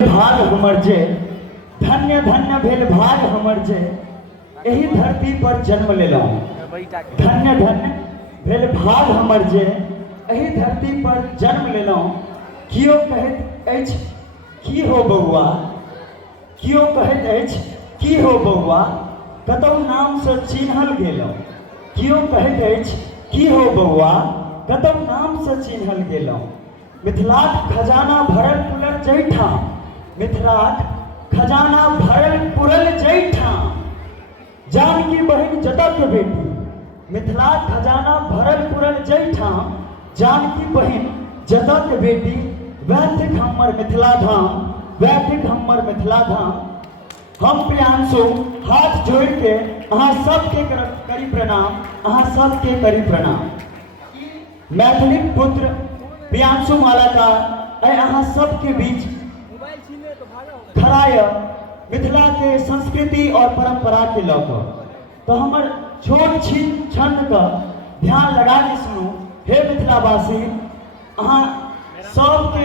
भाग हमर जे धन्य धन्य भेल भाग हमर जे एही धरती पर जन्म लेलहुँ। धन्य धन्य भेल भाग हमर जे एही धरती पर जन्म लेलहुँ। कियो कहैत अछि की हो बौआ, कियो कहैत अछि की हो बौआ, कतहु नामसँ चिन्हल गेलहुँ। कियो कहैत अछि की हो बौआ, कतहु नामसँ चिन्हल गेलहुँ। मिथिलाक खजाना भरल पुरल जैठाम, मिथिलाक खजाना भरल पुरल जैठाम, जानकी बहिन जतक बेटी। मिथिलाक खजाना भरल पुरल जैठाम, जानकी बहिन जतक बेटी। वैह थिक हमर मिथिला धाम, वैह थिक हमर मिथिला धाम। हम प्रियांशु हाथ जोड़ के अहाँ सबके करी प्रणाम, अहाँ सबके करी प्रणाम। मैथिलीक पुत्र प्रियांशु मालाकार आइ अहाँ सबके बीच खड़ा य मिथिला के संस्कृति और परंपरा के लऽ कऽ। तो हमर छोट छीन छंद का ध्यान लगा के सुनू। हे मिथिलावासी, अहाँ सबके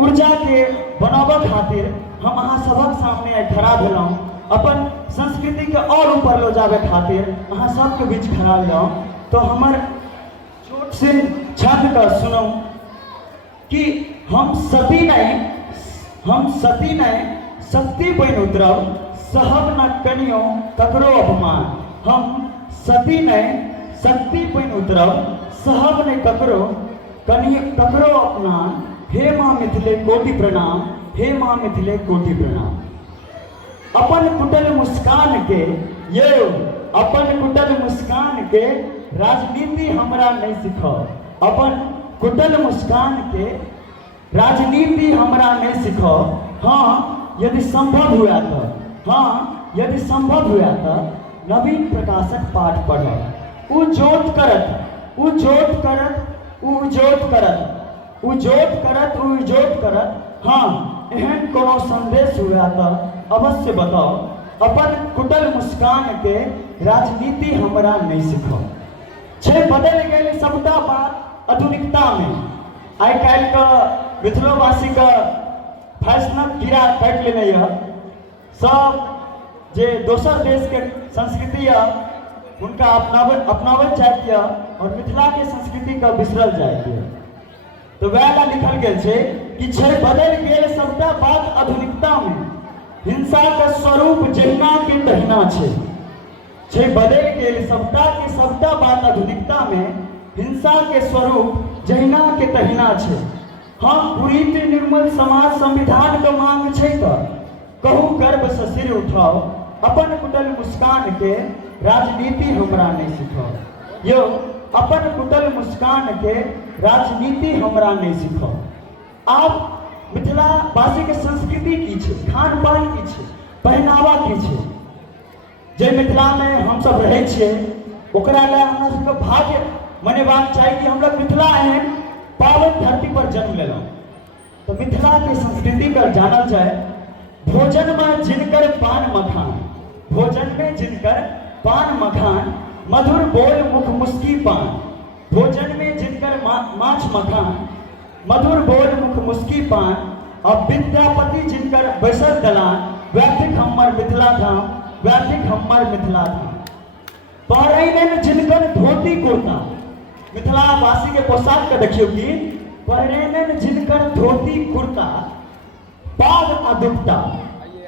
ऊर्जा के बनाबऽ खातिर हम अहाँ सबक सामने खड़ा भेलहुँ। अपन संस्कृति के और ऊपर लो जाबे खातिर अहाँ सबके बीच खड़ा भेलहुँ। तो हमर छोट सन छंद का सुनू कि हम सती नहीं शक्ति बनि उतरब, सहब न कनियो ककरो अपमान। हम सती नहीं शक्ति बनि उतरब, सहब नहीं ककरो अपमान। हे माँ मिथिले कोटि प्रणाम, हे माँ मिथिले कोटि प्रणाम। अपन कुटल मुस्कान के ये अपन कुटल मुस्कान के राजनीति हमरा नहीं सिखाओ। अपन कुटल मुस्कान के राजनीति हमरा नहीं सिखाओ। हाँ यदि संभव हुआ तो, हाँ यदि संभव हुआ तो नवीन प्रकाशक पाठ पढ़ो। उजोत करत उजोत करत उजोत करत उजोत करत उजोत करत। हाँ एहन कोनो संदेश हुआ तो अवश्य बताओ। अपन कुटल मुस्कान के राजनीति हमरा नहीं सिखाओ। छे बदल गए सबटा बात आधुनिकता में। आइ काल्हि का मिथिलोवासी का फैशनक कीड़ा काटि लेने यऽ। सब जे दोसर देश के संस्कृति यऽ हुनका अपनावल चाहत यऽ और मिथिला के संस्कृति का बिसरल जाइत यऽ। तो वएह लिखल गेल छै कि छै बदल गेल सबटा बात आधुनिकता में, हिंसा का स्वरूप जहिना के तहिना छै बदल गेल सबटा के सबटा बात आधुनिकता में, हिंसा के स्वरूप जहिना के तहिना छै। हम कुरीति निर्मल समाज संविधान का मांग छै तो कहू गर्व से सिर उठाओ। अपन कुटल मुस्कान के राजनीति हमरा नहीं सिखाओ। यो अपन कुटल मुस्कान के राजनीति हमरा नहीं सिखाओ। आप मिथिलावासी के संस्कृति की छै, खान पान की छै, पहनावा की छै। जे मिथिला में हम सब रहे छिए ओकरा ले हमरा सबके भाग्य मनेबाक चाही कि हमरा मिथिला एहन पावन धरती पर जन्म लेलहुँ। तो मिथिला के संस्कृति कर जानल जाए। भोजन में जिनकर पान मखान, भोजन में जिनकर पान मखान, मधुर बोल मुख मुस्की पान। भोजन में जिनकर माछ मखान, मधुर बोल मुख मुस्की पान। और विद्यापति जिनकर बैसल दलान, वैथिक हमर मिथिला धाम, वैथिक हमर मिथिला धाम। पहरैनन जिनकर धोती कुर्ता, मिथिलावासी के पोशाक के देखियो कि पहरैनन जिनकर धोती कुर्ता, पाग आ दुपट्टा,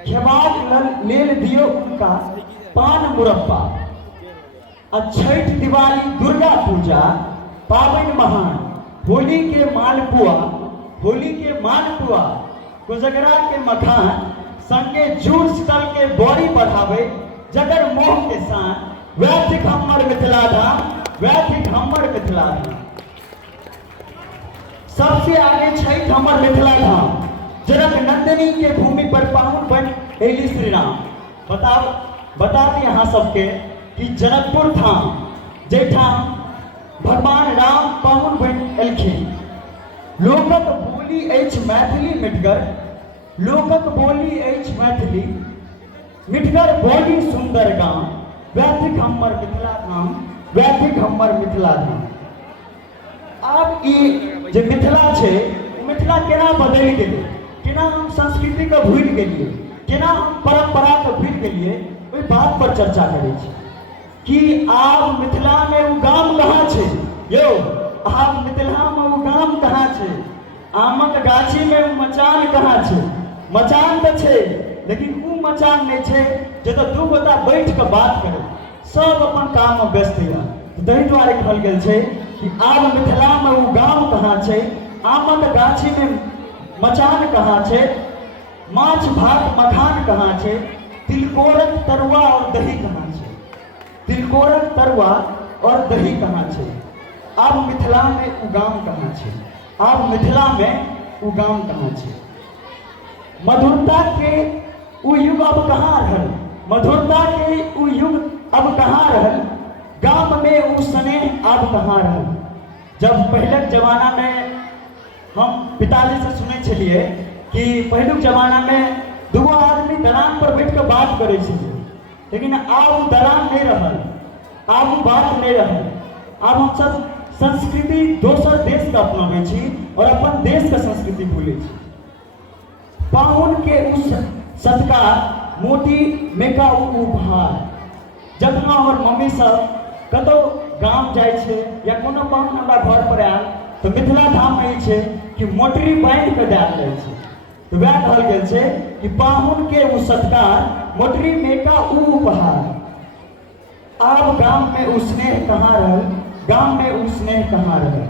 खेबाक लेल दियो उनका पान मुरब्बा। आ छठ दिवाली दुर्गा पूजा पाबनि महान, होली के मालपुआ, होली के मालपुआ, कोजगरा के मखान, संगे जूड़ शीतल के बड़ी बढ़ावे जगर मोह के सान। वैथिक हमर मिथिला धाम, वैथिक हमर मिथिला धाम। सबसे आगे छठ हमर मिथिला धाम। जनक नंदिनी के भूमि पर पाहुन बन एली श्री राम। बता दी अहाँ सबके कि जनकपुर धाम जैठाम भगवान राम पाहुन बन एलखिन। लोकक बोली अछि मैथिली मिठगर, लोकक बोली अछि मैथिली मिठगर बोली सुंदर गाम। वैथिक हमर मिथिला धाम, वैथिक हमर मिथिला धाम। आब ई जे मिथिला छै मिथिला केना बदलि गेलै, केना हम संस्कृति के भूलि गेलियै, केना हम परंपरा के भूलि गेलियै, ओहि बात पर चर्चा करै छी कि आब मिथिला में वो गाम कहाँ छै यौ, आब मिथिला में वो गाम कहाँ छै, आमक गाछी में वो मचान कहाँ छै, मचान तो छै लेकिन वो मचान नहीं छै जतऽ दू गोटा बैठ के बात करे, सब अपन काम में व्यस्त है। ताहि दुआरे कहल गेल छै कि आब मिथिला में वो गाम कहाँ छै, आमक गाछी में मचान कहाँ छै, माछ भात मखान कहाँ छै, तिलकोरक तरुआ और दही कहाँ छै, तिलकोरक तरुआ और दही कहाँ छै, आब मिथिला में वो गाम कहाँ छै, आब मिथिला में वो गाम कहाँ छै। मधुरता के वो युग अब कहाँ रहल, मधुरता के वो युग अब कहाँ रहल, गाम में वो स्नेह अब कहाँ रहल। जब पहले जमाना में हम पिताजी से सुने छलिए कि पहलुक जमाना में दूगो आदमी दलान पर बैठ कर बात करे छलिए, लेकिन आब वो दलान नहीं रहल, आब वो बात नहीं रहल, आब हम सब संस्कृति दोसर देश का अपनावे छी और अपन देश का संस्कृति भूले छी। पाहुन के उस सत्कार मोटी मेका उपहार, जखन हमर मम्मी सब कतौ गाम जाय छै या कोनो पाहुन हमरा घर पर आयल तो मिथिला धाम में छै कि मोटरी बांध के देल जाय छै, तो वह कहल गेल छै कि पाहुन के उ सत्कार मोटरी मेका उपहार। आब गाम में उ स्नेह कहाँ रहल, गाम में उ स्नेह कहाँ रहल।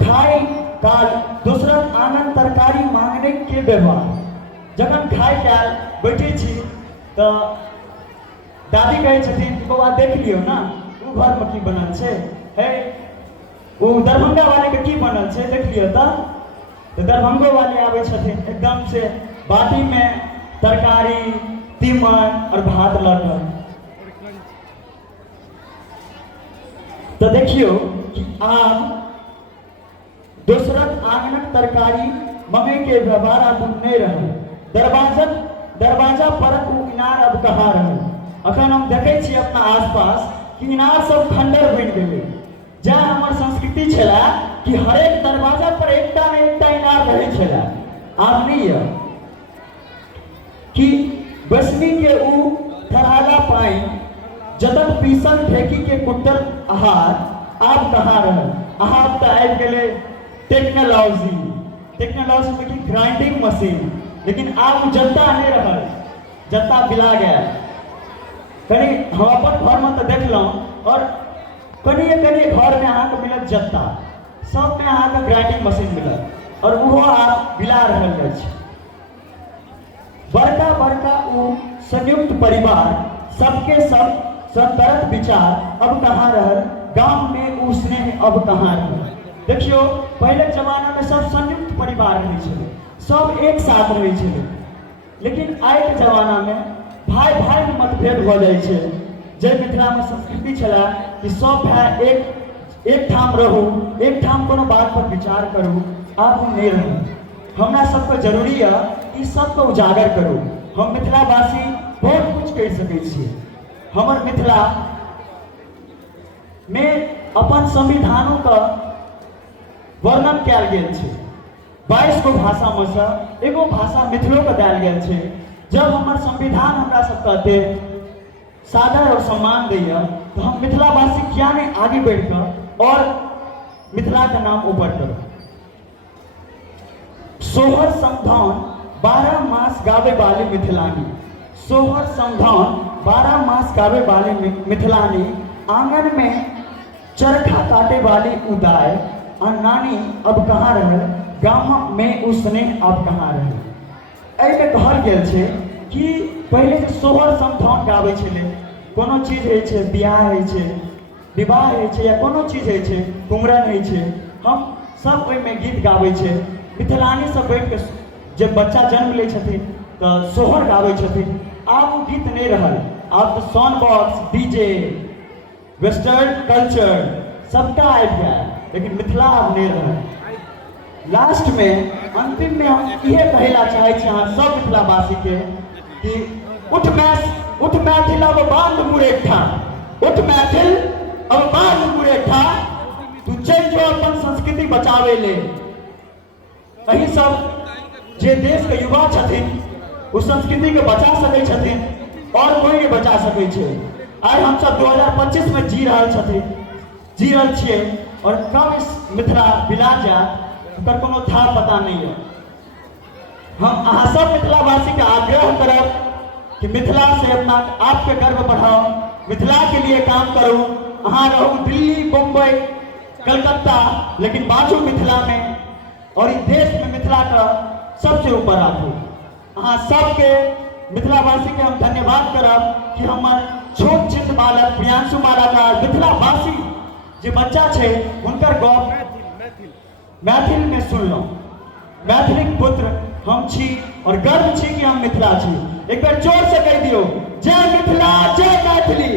खाए काल दूसरक आंगन तरकारी मांगने के व्यवहार, जखन खाए काल बैठे छी तो दादी कहे छथिन कि बौआ देख लियो ना वो घर में की बनल छै, हे वो दरभंगा वाले के की बनल छै देख लियो तो दरभंगो वाले आवे छथिन एकदम से बाटी में तरकारी तीमन और भात लग। तो देखियो कि आब दोसरक आंगनक तरकारी मंगे के व्यवहार अब नहीं रहल, दरवाजा परक उ इनार अब कहाँ रहल। अखन हम देखे छी अपना आसपास कि इनार सब खंडर बन गेलै, जहाँ हमार संस्कृति छला कि हरेक दरवाजा पर एकटा ने एकटा इनार रहे छला, आब नहीं है कि बसनी के उ थरहाला पाइन जतक पीसल ढेकी के कुटल आहार आब कहाँ रहल। आहार तो आबि गेलै टेक्नोलॉजी में कि ग्राइंडिंग मशीन, लेकिन आब जत्ता नहीं रहल, जत्ता बिला गया। कनी हम अपन घर में तो देखलहुँ और कनिए घर में अहाँ के मिलत जत्ता, सब में अहाँ के ग्राइंडिंग मशीन मिलत और वो आब बिला रहल अछि। बड़का उ संयुक्त परिवार सबके सब सतर्क विचार अब कहाँ रहल, गांव में उ स्नेह अब कहाँ रहल। देखियो पहले जमाना में सब संयुक्त परिवार रहे छले, सब एक साथ रहे छले, लेकिन आइ के जमाना में भाई में मतभेद हो जाए छै। जे मिथिला में संस्कृति छला कि सब भाई एक ठाम रहू, एक ठाम कोनो बात पर विचार करू, आब नहीं रहू। हमरा सबके जरूरी है कि सबको उजागर करू। हम मिथिलावासी बहुत कुछ कह सकै छियै। हमर मिथिला में अपन संविधानों का वर्णन कयल गेल छै। 22 गो भाषा में से एगो भाषा मिथिलो के देल गेल छै। जब हमर संविधान हमरा सब कहते सादर और सम्मान दैया तो हम मिथिलावासी क्या नहीं आगे बढ़कर और मिथिला का नाम ऊपर करो। सोहर समधान 12 मास गावे वाले मिथिलानी, सोहर समधान 12 मास गावे वाले मिथिलानी, आंगन में चरखा काटे वाली उदाय और नानी अब कहाँ रहे, गाम में उसने अब कहाँ रहे। एहिमे कहल गेल छै कि पहले जे सोहर समधान गाबै छलै, कोनो चीज होइ छै, बियाह होइ छै, विवाह होइ छै या कोनो चीज होइ छै, कुमरन होइ छै, हम सब ओहिमे गीत गाबै छै। मिथिलानी सब बैठ के जब बच्चा जन्म लै छथिन तो सोहर गाबै छथिन। आब वो गीत नहीं रहल, आब तो sound box, DJ, western culture सबका आबि गया, लेकिन मिथिला अब नहीं रहल। लास्ट में अंतिम में हम ये कहला चाहे छी अहाँ सब मिथिलावासी के कि उठ मैथिल अब बांध मुरेठा, उठ मैथिल अब बांध मुरेठा, तू चल जो अपन संस्कृति बचावे ले। अही सब जे देश के युवा छथिन उस संस्कृति के बचा सकै छथिन और कोई के बचा सकै छै। आइ हम सब 2025 में जी रहल छियै और कब इस मिथिला बिला जाए ओकर कोनो था पता नहीं है। हम अहाँ सब मिथिलावासी के आग्रह करब कि मिथिला से अपना आपके गर्व बढ़ाओ, मिथिला के लिए काम करो। अहाँ रहू दिल्ली, मुंबई, कलकत्ता, लेकिन बाजू मिथिला में और इस देश में मिथिला का सबसे ऊपर आबू। अहाँ सबके मिथिलावासी के हम धन्यवाद करब कि हमार छोट छिट बालक प्रियांशु मालाकार मिथिलावासी जे बच्चा छे हुनकर गप मैथिल में सुनलहुँ। मैथिलिक पुत्र हम छी और गर्व छी कि हम मिथिला छी। एक बार जोर से कह दियो, जय मिथिला, जय मैथिली।